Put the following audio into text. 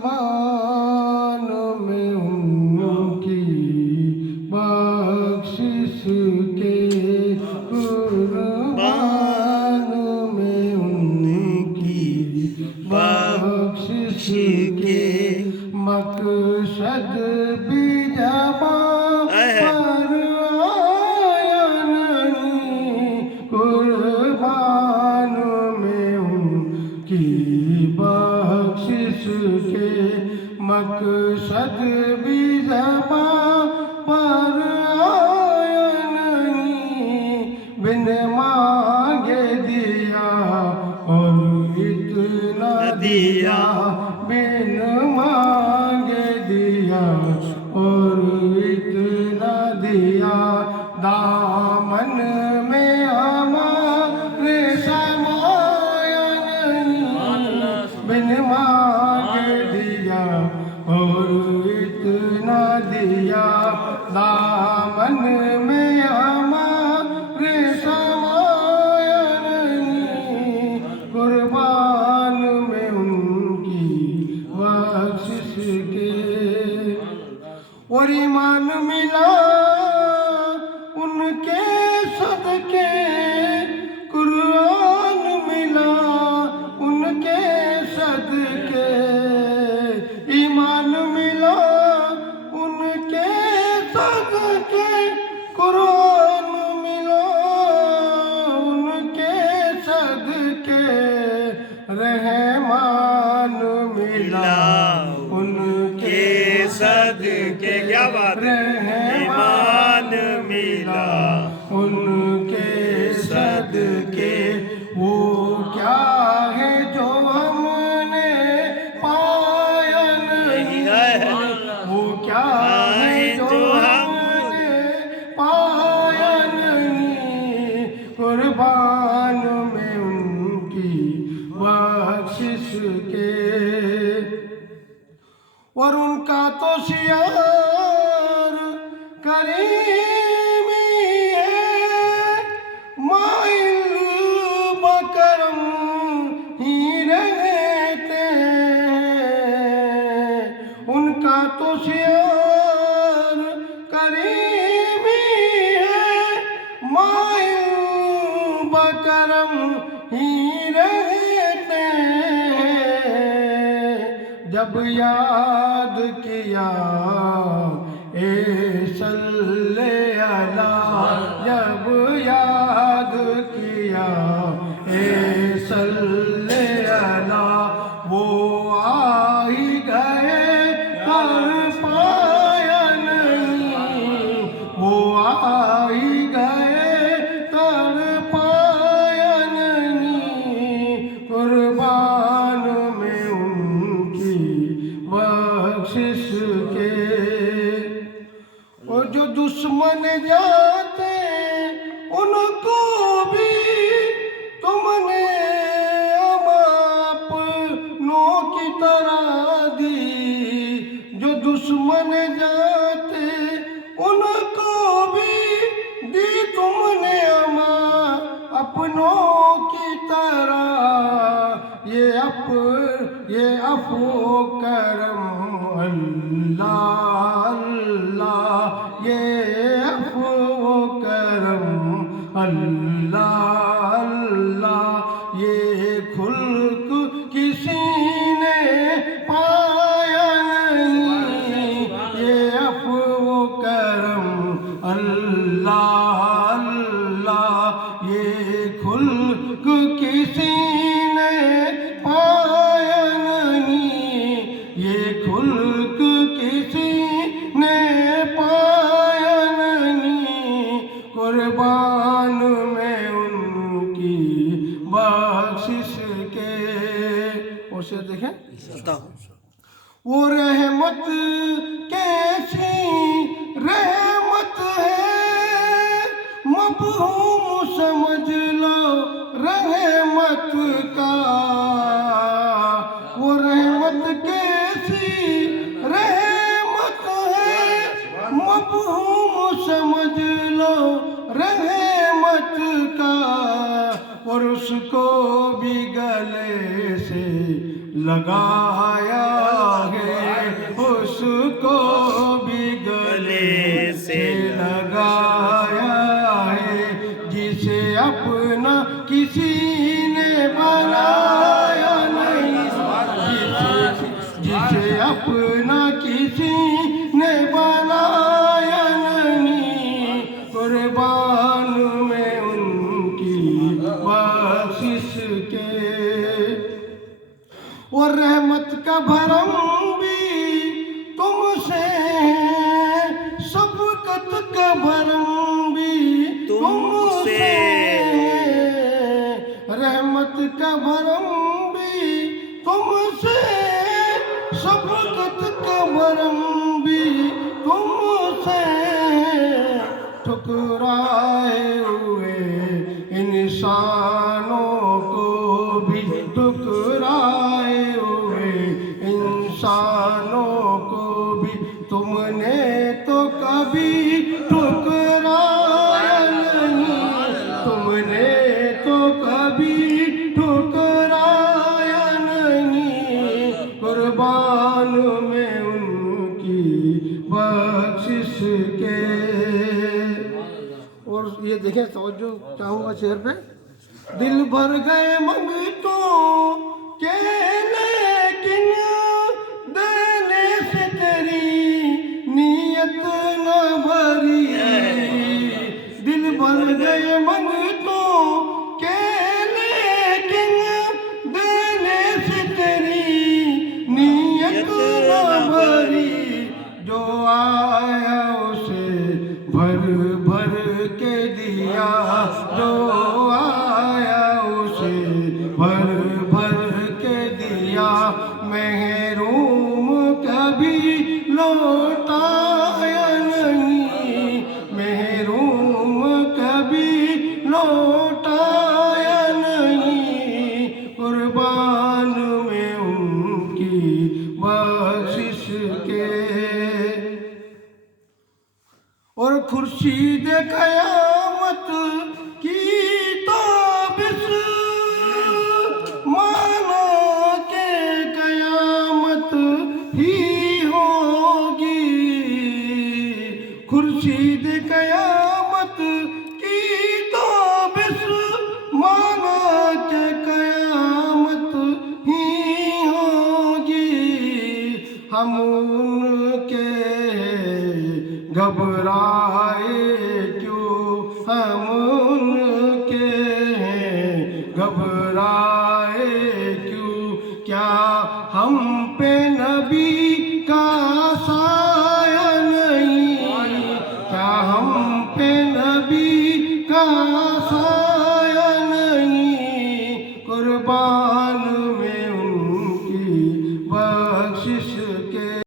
कुर्बान में उनकी बख्शिश के, कुर्बान में उनकी बख्शिश के, मकसद भी जमा पर आया नहीं, कुर्बान में उनकी बख्शिश के, मकसद भी जमा पर आया नहीं, बिन मांगे दिया और इतना दिया, बिन मांगे दिया और इतना दिया, दामन में हमारे समाया नहीं, बिन मांगे दिया और इतना दिया, दामन में हमारे समाया नहीं, कुर्बान में उनकी बख्शिश के। और ईमान मिला उनके सदके, कुरान मिला उनके सदके, ईमान मिला उनके सदके, कुरान मिला उनके सदके, रहमान मिला उनके सदके। क्या बात है, ईमान मिला उनके सदके, वो क्या है जो हमने पाया नहीं है, वो क्या है जो हमने पाया नहीं, कुर्बान में उनकी बख्शिश के। और उनका तो शियार करीमी है, माइल बकरम ही रहते हैं, उनका तो शियार करीमी है, माइल बकरम ही रहते हैं, जब याद किया ए सल्ले अला, जब याद किया ए सल्ले अला, वो आ ही गए कर पाया नहीं, वो आ ही गए कर पाया नहीं, कुर्बान में उनकी बख्शिश के। और जो दुश्मन जाते उनको भी तुमने अपनों की तरह दी, जो दुश्मन जाते उनको भी दी तुमने अपनों की तरह, ये अफो करम अल्लाह अल्लाह, ये अफो करम अल्लाह अल्लाह, ये खुल्क किसी ने पाया नहीं, ये अफो करम अल्लाह अल्लाह, ये खुल्क किसी ने पाया नहीं, ये खुल्क किसी ने पाया नहीं, कुर्बान में उनकी बख्शिश के। और से देखें, वो रहमत कैसी रहमत है, मफहूम समझ लो रहमत का, वो रहमत कैसी रहमत है, मफहूम समझ लो रहमत का, और उसको भी गले से लगाया है अपना किसी ने बनाया नहीं, कुर्बान में उनकी बख्शिश के। और रहमत का भरम भी तुमसे, शफकत का भरम भी तुमसे, रहमत का भरम भी तुमसे, शफकत का भरम भी तुमसे। ठुकराए हुए इंसानों को भी, ठुकराए हुए इंसानों को भी तुमने तो कभी ठुकराया नहीं, तुमने तो कभी ठुकराया नहीं, कुर्बान में उनकी बख्शिश के। और ये देखें तवज्जो चाहूँगा शेर पे। दिल भर गए मंगतों के लेकिन देने से तेरी नीयत न भरी, दिल भर गए मंगतों के लेकिन देने से तेरी नीयत न भरी। जो आया उसे भर भर के दिया, जो आया उसे भर भर के दिया। महरूम कभी लौटाया नहीं, महरूम कभी लौटाया नहीं, कुर्बान में उनकी बख्शिश के। और खुर्शीद क़यामत की ताबिश मानो के क़यामत ही होगी, खुर्शीद क़यामत की ताबिश मानो के क़यामत ही होगी। हम उनके घबराए क्यों, हम उनके घबराए क्यों, क्या हम पे नबी का साया नहीं, क्या हम पे नबी का साया नहीं, कुर्बान